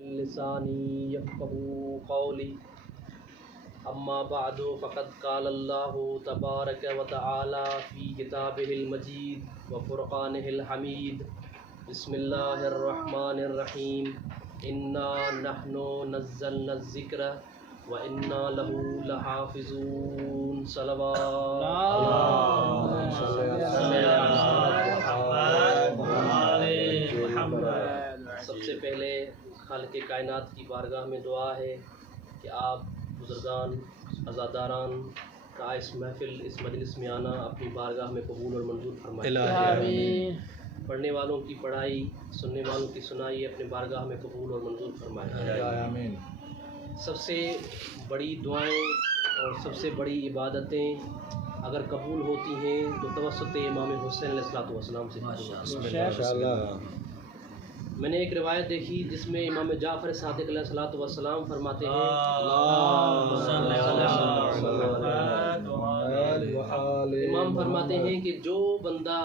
لسانی یفقهوا قولی اما بعد فقد قال اللہ تبارک و تعالی فی کتابہ المجید و فرقانہ الحمید بسم اللہ الرحمن الرحیم انا نحن نزلنا الذکر و انا لہ لحافظون صلوات سب سے پہلے خالق کائنات کی بارگاہ میں دعا ہے کہ آپ بزرگان عزاداران کا اس محفل اس مجلس میں آنا اپنی بارگاہ میں قبول اور منظور فرمائے. آمین. پڑھنے والوں کی پڑھائی سننے والوں کی سنائی اپنے بارگاہ میں قبول اور منظور فرمائے. آمین. سب سے بڑی دعائیں اور سب سے بڑی عبادتیں اگر قبول ہوتی ہیں تو توسط امام حسین علیہ السلام سے ماشاءاللہ. میں نے ایک روایت دیکھی جس میں امام جعفر صادق علیہ السلام فرماتے ہیں امام فرماتے ہیں کہ جو بندہ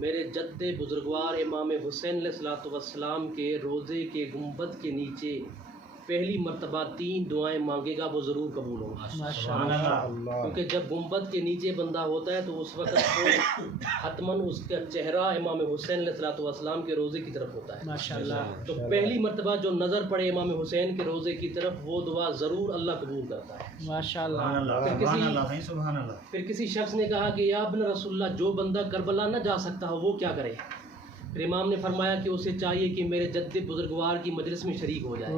میرے جد بزرگوار امام حسین علیہ السلام کے روضے کے گنبد کے نیچے پہلی مرتبہ 3 دعائیں مانگے گا وہ ضرور قبول ہوگا. کیونکہ جب گنبد کے نیچے بندہ ہوتا ہے تو اس وقت حتماً اس کا چہرہ امام حسین علیہ السلام کے روضے کی طرف ہوتا ہے. تو پہلی مرتبہ جو نظر پڑے امام حسین کے روضے کی طرف وہ دعا ضرور اللہ قبول کرتا ہے. پھر کسی شخص نے کہا کہ یا ابن رسول اللہ جو بندہ کربلا نہ جا سکتا ہو وہ کیا کرے؟ پھر امام نے فرمایا کہ اسے چاہیے کہ میرے جد بزرگوار کی مجلس میں شریک ہو جائے.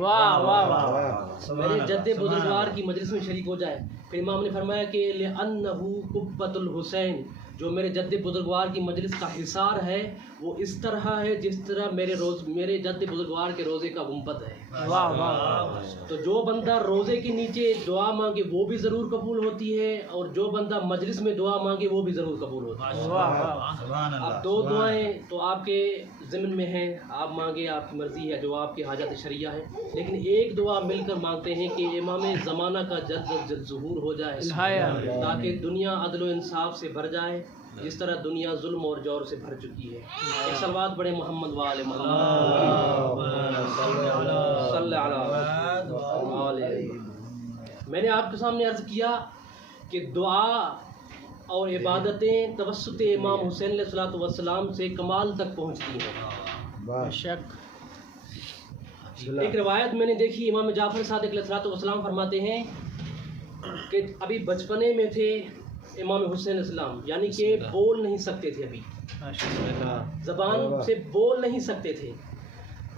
میرے جد بزرگوار کی مجلس میں شریک ہو جائے. پھر امام نے فرمایا کہ لِأَنَّهُ قُبَّةُ الحسین جو میرے جد بزرگوار کی مجلس کا حصار ہے وہ اس طرح ہے جس طرح میرے جد بزرگوار کے روزے کا گنبد ہے. تو جو بندہ روزے کے نیچے دعا مانگے وہ بھی ضرور قبول ہوتی ہے اور جو بندہ مجلس میں دعا مانگے وہ بھی ضرور قبول ہوتی ہے. اب 2 دعائیں تو آپ کے ضمن میں ہیں، آپ مانگے، آپ کی مرضی ہے، جو آپ کی حاجت شریعہ ہے. لیکن ایک دعا مل کر مانگتے ہیں کہ امام زمانہ کا جد ظہور ہو جائے تاکہ دنیا عدل و انصاف سے بھر جائے جس طرح دنیا ظلم اور جور سے بھر چکی ہے. ایک صلوات بڑے محمد وآل محمد صلی علی. میں نے آپ کے سامنے عرض کیا کہ دعا اور عبادتیں توسط امام حسین علیہ السلام سے کمال تک پہنچتی ہیں. ایک روایت میں نے دیکھی امام جعفر صادق علیہ السلام فرماتے ہیں کہ ابھی بچپنے میں تھے امام حسین علیہ السلام، یعنی کہ بول نہیں سکتے تھے، ابھی زبان سے بول نہیں سکتے تھے.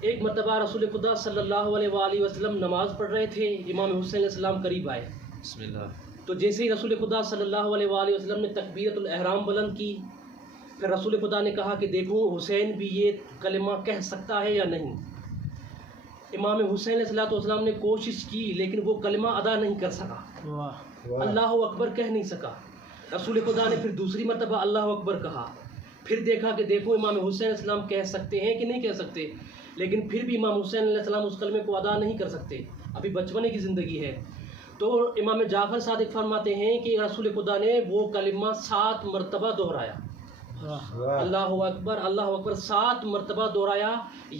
ایک مرتبہ رسول خدا صلی اللہ علیہ وآلہ وسلم نماز پڑھ رہے تھے، امام حسین علیہ السلام قریب آئے. تو جیسے ہی رسول خدا صلی اللہ علیہ وآلہ وسلم نے تکبیرۃ الاحرام بلند کی، پھر رسول خدا نے کہا کہ دیکھو حسین بھی یہ کلمہ کہہ سکتا ہے یا نہیں. امام حسین علیہ السلام نے کوشش کی لیکن وہ کلمہ ادا نہیں کر سکا، اللہ اکبر کہہ نہیں سکا. رسول خدا نے پھر دوسری مرتبہ اللہ اکبر کہا، پھر دیکھا کہ دیکھو امام حسین علیہ السلام کہہ سکتے ہیں کہ نہیں کہہ سکتے، لیکن پھر بھی امام حسین علیہ السلام اس کلمے کو ادا نہیں کر سکتے، ابھی بچپنے کی زندگی ہے. تو امام جعفر صادق فرماتے ہیں کہ رسول خدا نے وہ کلمہ 7 مرتبہ دہرایا، اللہ اکبر 7 مرتبہ دہرایا،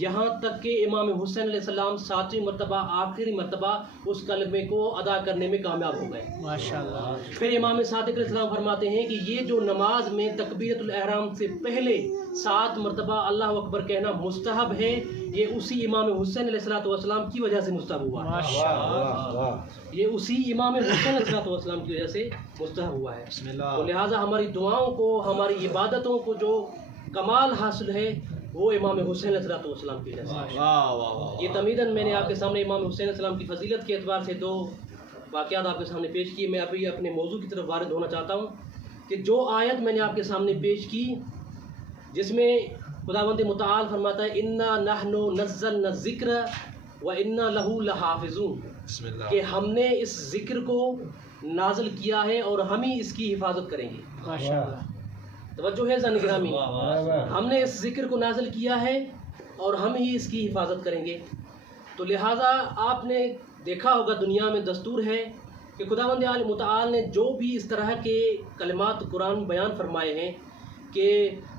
یہاں تک کہ امام حسین علیہ السلام 7ویں مرتبہ آخری مرتبہ اس کلمے کو ادا کرنے میں کامیاب ہو گئے. ماشاءاللہ. پھر امام صادق علیہ السلام فرماتے ہیں کہ یہ جو نماز میں تکبیرۃ الاحرام سے پہلے 7 مرتبہ اللہ اکبر کہنا مستحب ہے، یہ اسی امام حسین علیہ السلام کی وجہ سے مستحب ہوا. یہ اسی امام حسین علیہ السلام کی وجہ سے مستحب ہوا ہے. تو لہٰذا ہماری دعاؤں کو، ہماری عبادتوں کو جو کمال حاصل ہے وہ امام حسین علیہ السلام کی وجہ سے. یہ تمیداً میں نے آپ کے سامنے امام حسین علیہ السلام کی فضیلت کے اعتبار سے 2 واقعات آپ کے سامنے پیش کیے. میں ابھی اپنے موضوع کی طرف وارد ہونا چاہتا ہوں کہ جو آیت میں نے آپ کے سامنے پیش کی جس میں خداوند متعال فرماتا ہے انا نحن نزلنا الذکر و انا لہ لحافظون، کہ ہم نے اس ذکر کو نازل کیا ہے اور ہم ہی اس کی حفاظت کریں گے. ماشاءاللہ. توجہ ہے زن گرامی، ہم نے اس ذکر کو نازل کیا ہے اور ہم ہی اس کی حفاظت کریں گے. تو لہٰذا آپ نے دیکھا ہوگا دنیا میں دستور ہے کہ خداوند متعال نے جو بھی اس طرح کے کلمات قرآن بیان فرمائے ہیں کہ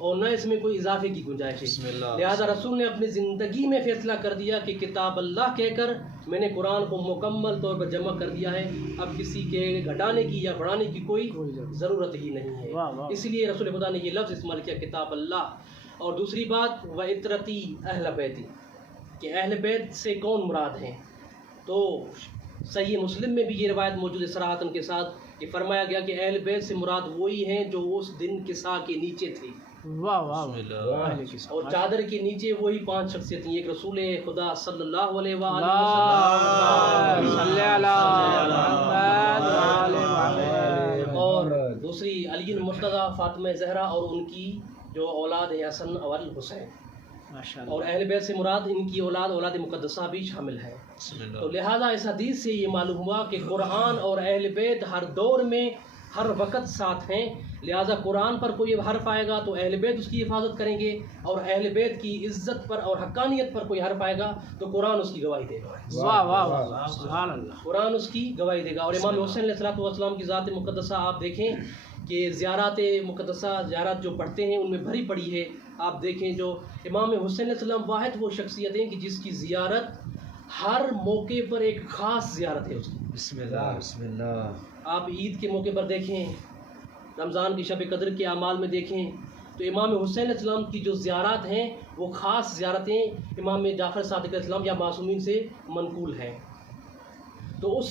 اور نہ اس میں کوئی اضافے کی گنجائش ہے. لہذا رسول نے اپنی زندگی میں فیصلہ کر دیا کہ کتاب اللہ کہہ کر میں نے قرآن کو مکمل طور پر جمع کر دیا ہے. اب کسی کے گھٹانے کی یا بڑھانے کی کوئی ضرورت ہی نہیں ہے. اس لیے رسول خدا نے یہ لفظ استعمال کیا کتاب اللہ. اور دوسری بات وَعِتْرَتِي اہل بیتی کہ اہل بیت سے کون مراد ہیں. تو صحیح مسلم میں بھی یہ روایت موجود ہے صراحتاً کے ساتھ کہ فرمایا گیا کہ اہل بیت سے مراد وہی ہیں جو اس دن کسا کے نیچے تھے. واہ واہ. اور چادر کے نیچے وہی 5 شخصیتیں. ایک رسول خدا صلی اللہ علیہ وآلہ وسلم اور دوسری علی المرتضیٰ فاطمہ زہرا اور ان کی جو اولاد ہے حسن اور حسین. اور اہل بیت سے مراد ان کی اولاد مقدسہ بھی شامل ہے. تو لہٰذا اس حدیث سے یہ معلوم ہوا کہ قرآن اور اہل بیت ہر دور میں ہر وقت ساتھ ہیں. لہٰذا قرآن پر کوئی حرف آئے گا تو اہل بیت اس کی حفاظت کریں گے, اور اہل بیت کی عزت پر اور حقانیت پر کوئی حرف آئے گا تو قرآن اس کی گواہی دے گا. واہ واہ واہ سبحان اللہ. قرآن اس کی گواہی دے گا. اور امام حسین علیہ الصلوۃ والسلام کی ذات مقدسہ آپ دیکھیں کہ زیارات مقدسہ زیارات جو پڑھتے ہیں ان میں بھری پڑی ہے. آپ دیکھیں جو امام حسین علیہ السلام واحد وہ شخصیت ہیں کہ جس کی زیارت ہر موقع پر ایک خاص زیارت ہے اس کی. بسم اللہ بسم اللہ. آپ عید کے موقع پر دیکھیں, رمضان کی شب قدر کے اعمال میں دیکھیں تو امام حسین علیہ السلام کی جو زیارات ہیں وہ خاص زیارتیں امام جعفر صادق علیہ السلام یا معصومین سے منقول ہیں. تو اس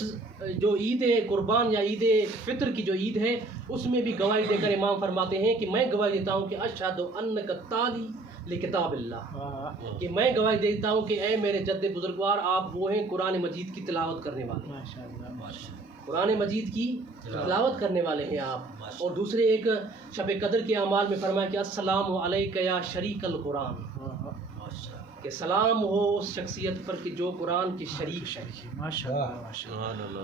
جو عید قربان یا عید فطر کی جو عید ہے اس میں بھی گواہی دے کر امام فرماتے ہیں کہ میں گواہی دیتا ہوں کہ اشہد انک تالی لکتاب اللہ, کہ میں گواہی دیتا ہوں کہ اے میرے جد بزرگوار آپ وہ ہیں قرآن مجید کی تلاوت کرنے والے. قرآن مجید کی تلاوت کرنے والے ہیں آپ. اور دوسرے ایک شب قدر کے اعمال میں فرمایا کہ السلام علیک یا شریک القرآن, کہ سلام ہو اس شخصیت پر کہ جو قرآن کی شریک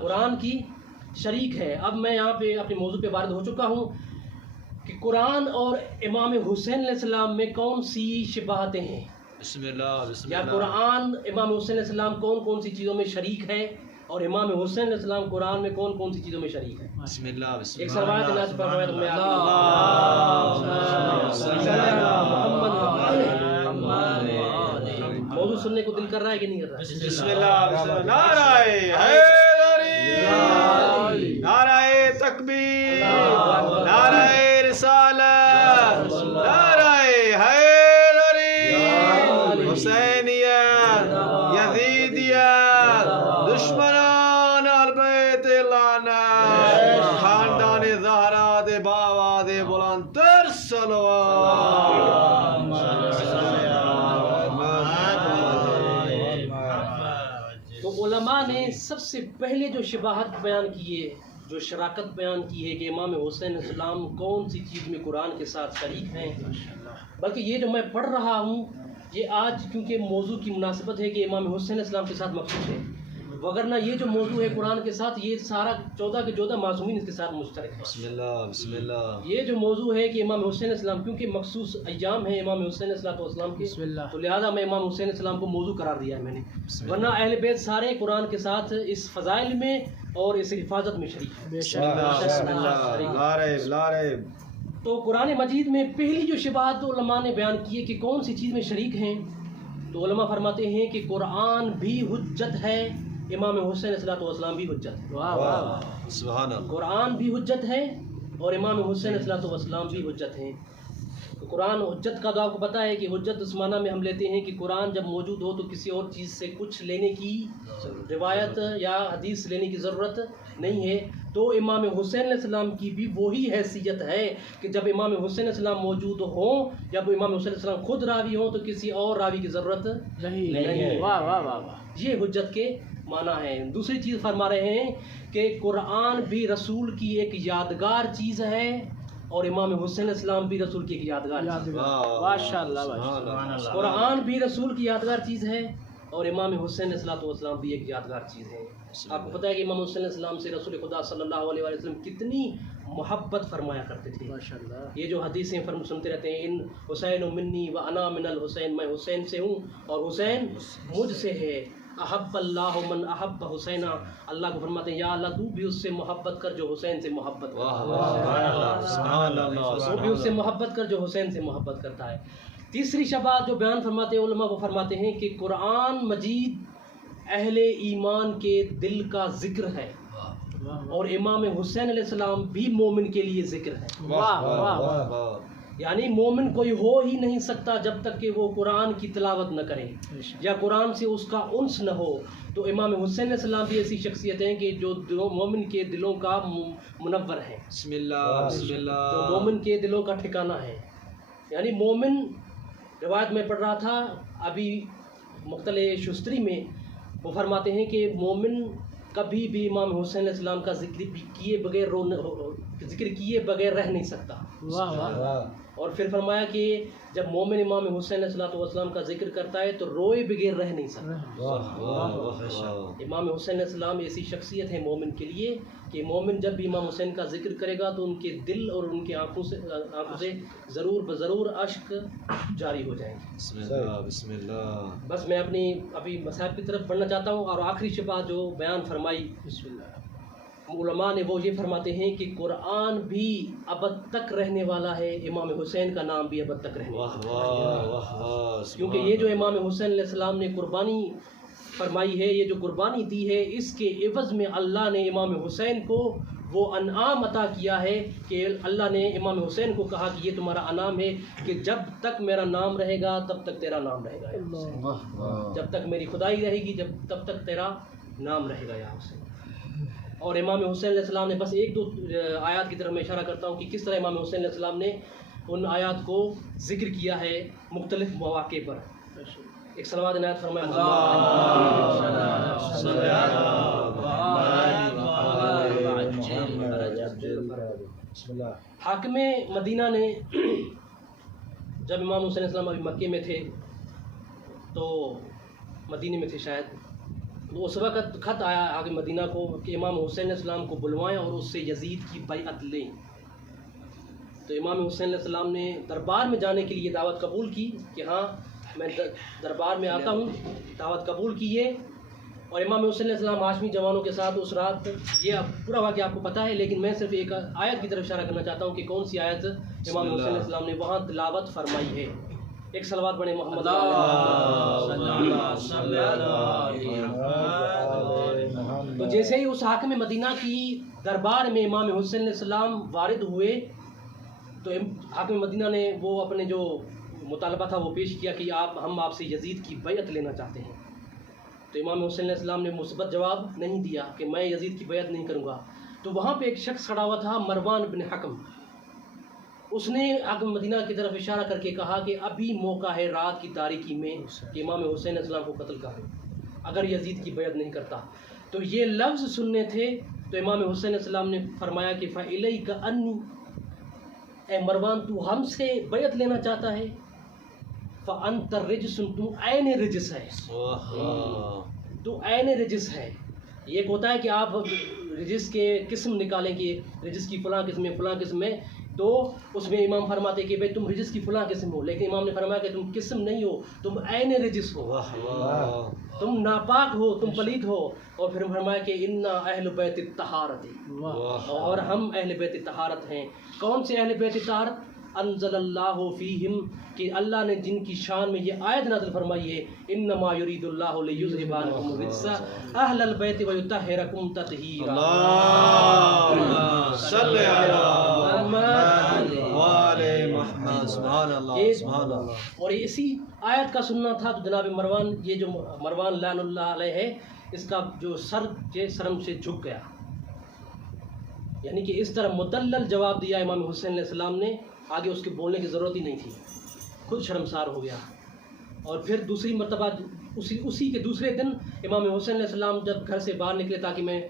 قرآن کی شریک ہے. اب میں یہاں پہ اپنے موضوع پہ وارد ہو چکا ہوں کہ قرآن اور امام حسین علیہ السلام میں کون سی شباہتیں ہیں. بسم اللہ بسم یا اللہ. قرآن امام حسین علیہ السلام کون سی چیزوں میں شریک ہے اور امام حسین علیہ السلام قرآن میں کون سی چیزوں میں شریک ہے. بسم اللہ بسم ایک اللہ. سروایت ناز فرمایا تو میں موضوع سننے کو دل کر رہا ہے کہ نہیں کر رہا ہے. بسم اللہ بسم اللہ. نعرہ حیدری, نعرہ تکبیر, نعرہ رسالت, نعرہ حیدری, حسینیت, یزیدیت, دشمنان البیت لعنت, خاندان زہرا دے بابا دے بلند تر صلوات. تو علماء نے سب سے پہلے جو شباہت بیان کی ہے, جو شراکت بیان کی ہے کہ امام حسین علیہ السلام کون سی چیز میں قرآن کے ساتھ شریک ہیں, بلکہ یہ جو میں پڑھ رہا ہوں یہ آج کیونکہ موضوع کی مناسبت ہے کہ امام حسین علیہ السلام کے ساتھ مخصوص ہے, وگرنہ یہ جو موضوع ہے قرآن کے ساتھ یہ سارا 14 کے 14 معصومین اس کے ساتھ مشترک ہے. بسم اللہ بسم اللہ. یہ جو موضوع ہے کہ امام حسین علیہ السلام کیونکہ مخصوص ایام ہیں امام حسین علیہ السلام کے, تو لہٰذا میں امام حسین علیہ السلام کو موضوع قرار دیا ہے میں نے, ورنہ اہل بیت سارے قرآن کے ساتھ اس فضائل میں اور اس حفاظت میں شریک ہے. تو قرآن مجید میں پہلی جو شباہت علماء نے بیان کی ہے کہ کون سی چیز میں شریک ہیں, تو علماء فرماتے ہیں کہ قرآن بھی حجت ہے, امام حسین علیہ السلام بھی حجت ہے. سبحان اللہ. قرآن بھی حجت ہے اور امام حسین علیہ السلام بھی حجت ہیں. تو قرآن حجت کا تو آپ کو پتہ ہے کہ حجت اس معنی میں ہم لیتے ہیں کہ قرآن جب موجود ہو تو کسی اور چیز سے کچھ لینے کی روایت یا حدیث لینے کی ضرورت نہیں ہے. تو امام حسین علیہ السلام کی بھی وہی حیثیت ہے کہ جب امام حسین علیہ السلام موجود ہوں, جب امام حسین علیہ السلام خود راوی ہوں تو کسی اور راوی کی ضرورت نہیں ہے. واہ واہ واہ. یہ حجت کے معنی ہے. دوسری چیز فرما رہے ہیں کہ قرآن بھی رسول کی ایک یادگار چیز ہے اور امام حسین علیہ السلام بھی رسول کی ایک یادگار چیز ہے. ماشاء اللہ. قرآن بھی رسول کی یادگار چیز ہے اور امام حسین علیہ السلام بھی ایک یادگار چیز ہے. آپ کو پتہ ہے کہ امام حسین علیہ السلام سے رسول خدا صلی اللہ علیہ وسلم کتنی محبت فرمایا کرتے تھے. یہ جو حدیثیں سنتے رہتے ہیں, ان حسین منی و انا من الحسین, میں حسین سے ہوں اور حسین مجھ سے ہے. احب اللہ من احب حسینہ، اللہ کو فرماتے ہیں یا اللہ تو بھی اس سے محبت کر جو حسین سے محبت کرتا ہے، تو بھی اس سے محبت کر جو حسین سے محبت کرتا ہے۔ تیسری شباہت جو بیان فرماتے ہیں علماء وہ فرماتے ہیں کہ قرآن مجید اہل ایمان کے دل کا ذکر ہے، اور امام حسین علیہ السلام بھی مومن کے لیے ذکر ہے۔ واہ واہ واہ، یعنی مومن کوئی ہو ہی نہیں سکتا جب تک کہ وہ قرآن کی تلاوت نہ کرے یا قرآن سے اس کا انس نہ ہو۔ تو امام حسین علیہ السلام بھی ایسی شخصیت ہیں کہ جو مومن کے دلوں کا منور ہے، بسم اللہ بسم جو اللہ، مومن کے دلوں کا ٹھکانہ ہے۔ یعنی مومن، روایت میں پڑھ رہا تھا ابھی مختلف شستری میں، وہ فرماتے ہیں کہ مومن کبھی بھی امام حسین علیہ السلام کا ذکر کیے بغیر رہ نہیں سکتا۔ واہ واہ، اور پھر فرمایا کہ جب مومن امام حسین علیہ السلام کا ذکر کرتا ہے تو روئے بغیر رہ نہیں سکتا۔ امام حسین علیہ السلام ایسی شخصیت ہے مومن کے لیے کہ مومن جب بھی امام حسین کا ذکر کرے گا تو ان کے دل اور ان کی آنکھوں سے ضرور بضرور اشک جاری ہو جائیں گے۔ بسم اللہ بسم اللہ۔ بس میں اپنی ابھی مصاحب کی طرف بڑھنا چاہتا ہوں، اور آخری شبہ جو بیان فرمائی بسم اللہ، علماء نے وہ یہ فرماتے ہیں کہ قرآن بھی ابد تک رہنے والا ہے، امام حسین کا نام بھی ابد تک رہنے والا ہے، کیونکہ یہ جو امام حسین علیہ السلام نے قربانی فرمائی ہے، یہ جو قربانی دی ہے، اس کے عوض میں اللہ نے امام حسین کو وہ انعام عطا کیا ہے کہ اللہ نے امام حسین کو کہا کہ یہ تمہارا انعام ہے کہ جب تک میرا نام رہے گا تب تک تیرا نام رہے گا، جب تک میری خدائی رہے گی تب تک تیرا نام رہے گا یا حسین۔ اور امام حسین علیہ السلام نے، بس ایک دو آیات کی طرف میں اشارہ کرتا ہوں کہ کس طرح امام حسین علیہ السلام نے ان آیات کو ذکر کیا ہے مختلف مواقع پر۔ ایک صلوات عنایت فرمائے۔ حاکم مدینہ نے جب امام حسین علیہ السلام ابھی مکے میں تھے تو مدینے میں تھے شاید، تو اس وقت خط آیا حاکم مدینہ کو کہ امام حسین علیہ السلام کو بلوائیں اور اس سے یزید کی بیعت لیں۔ تو امام حسین علیہ السلام نے دربار میں جانے کے لیے دعوت قبول کی کہ ہاں میں دربار میں آتا ہوں، دعوت قبول کی ہے۔ اور امام حسین علیہ السلام ہاشمی جوانوں کے ساتھ اس رات، یہ پورا واقعہ آپ کو پتہ ہے، لیکن میں صرف ایک آیت کی طرف اشارہ کرنا چاہتا ہوں کہ کون سی آیت امام حسین علیہ السلام نے وہاں تلاوت فرمائی ہے۔ ایک صلوات پڑھیں محمد۔ تو جیسے ہی اس حاکم مدینہ کی دربار میں امام حسین علیہ السلام وارد ہوئے تو حاکم مدینہ نے وہ اپنے جو مطالبہ تھا وہ پیش کیا کہ ہم آپ سے یزید کی بیعت لینا چاہتے ہیں۔ تو امام حسین علیہ السلام نے مثبت جواب نہیں دیا کہ میں یزید کی بیعت نہیں کروں گا۔ تو وہاں پہ ایک شخص کھڑا ہوا تھا، مروان بن حکم، اس نے حاکم مدینہ کی طرف اشارہ کر کے کہا کہ ابھی موقع ہے رات کی تاریکی میں کہ امام حسین علیہ السلام کو قتل کر دو اگر یزید کی بیعت نہیں کرتا۔ تو یہ لفظ سننے تھے تو امام حسین علیہ السلام نے فرمایا کہ فَإِلَيْكَ أَنِّي، اے مروان تو ہم سے بیعت لینا چاہتا ہے، فَأَنْتَ رِجْسٌ، تو عین رجس ہے، تو عین رجس ہے۔ یہ ایک ہوتا ہے کہ آپ رجس کے قسم نکالیں کہ رجس کی فلاں قسم ہے فلاں قسم ہے، تو اس میں امام فرماتے کہ بھئی تم رجس کی فلاں قسم ہو، لیکن امام نے فرمایا کہ تم قسم نہیں ہو، تم عین رجس ہو، تم ناپاک ہو، تم پلید ہو۔ اور پھر فرمایا کہ انا اہل بیت الطہارت، اور ہم اہل بیت طہارت ہیں۔ کون سے اہل بیت طہارت؟ انزل اللہ فیہم، کہ اللہ نے جن کی شان میں یہ آیت نازل فرمائی ہے، انما یرید اللہ لیذھب عنکم الرجس اہل البیت ویطہرکم تطہیرا۔ اللہم صل علی محمد وآل محمد۔ سبحان اللہ سبحان اللہ۔ اور اسی آیت کا سننا تھا تو جناب مروان، یہ جو مروان لعن اللہ علیہ ہے، اس کا جو سر شرم سے جھک گیا، یعنی کہ اس طرح مدلل جواب دیا امام حسین علیہ السلام نے، آگے اس کے بولنے کی ضرورت ہی نہیں تھی، خود شرمسار ہو گیا۔ اور پھر دوسری مرتبہ اسی کے دوسرے دن امام حسین علیہ السلام جب گھر سے باہر نکلے تاکہ میں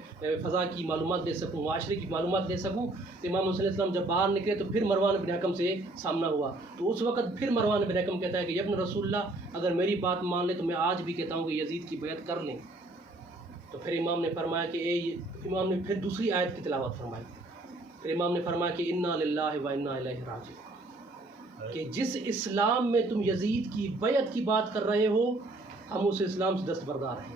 فضا کی معلومات لے سکوں، معاشرے کی معلومات لے سکوں، تو امام حسین علیہ السلام جب باہر نکلے تو پھر مروان بن حکم سے سامنا ہوا۔ تو اس وقت پھر مروان بن حکم کہتا ہے کہ ابن رسول اللہ، اگر میری بات مان لے تو میں آج بھی کہتا ہوں کہ یزید کی بیعت کر لیں۔ تو پھر امام نے فرمایا کہ امام نے پھر دوسری آیت کی تلاوت فرمائی۔ پھر امام نے فرمایا کہ انا للہ و انا الیہ راجعون، کہ جس اسلام میں تم یزید کی بیعت کی بات کر رہے ہو، ہم اس اسلام سے دستبردار ہیں۔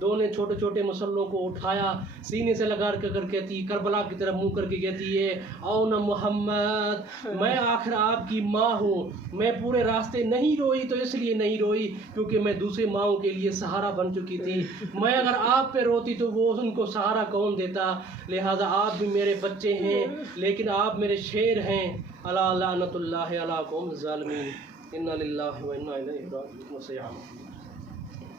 دو نے چھوٹے چھوٹے مسلوں کو اٹھایا، سینے سے لگا کر کہتی، کربلا کی طرف منہ کر کے کہتی ہے او نہ محمد، میں آخر آپ کی ماں ہوں، میں پورے راستے نہیں روئی تو اس لیے نہیں روئی کیونکہ میں دوسرے ماؤں کے لیے سہارا بن چکی تھی، میں اگر آپ پہ روتی تو وہ ان کو سہارا کون دیتا، لہٰذا آپ بھی میرے بچے ہیں لیکن آپ میرے شیر ہیں، الا لعنت اللہ علی قوم الظالمین، انا للہ و انا الیہ راجعون۔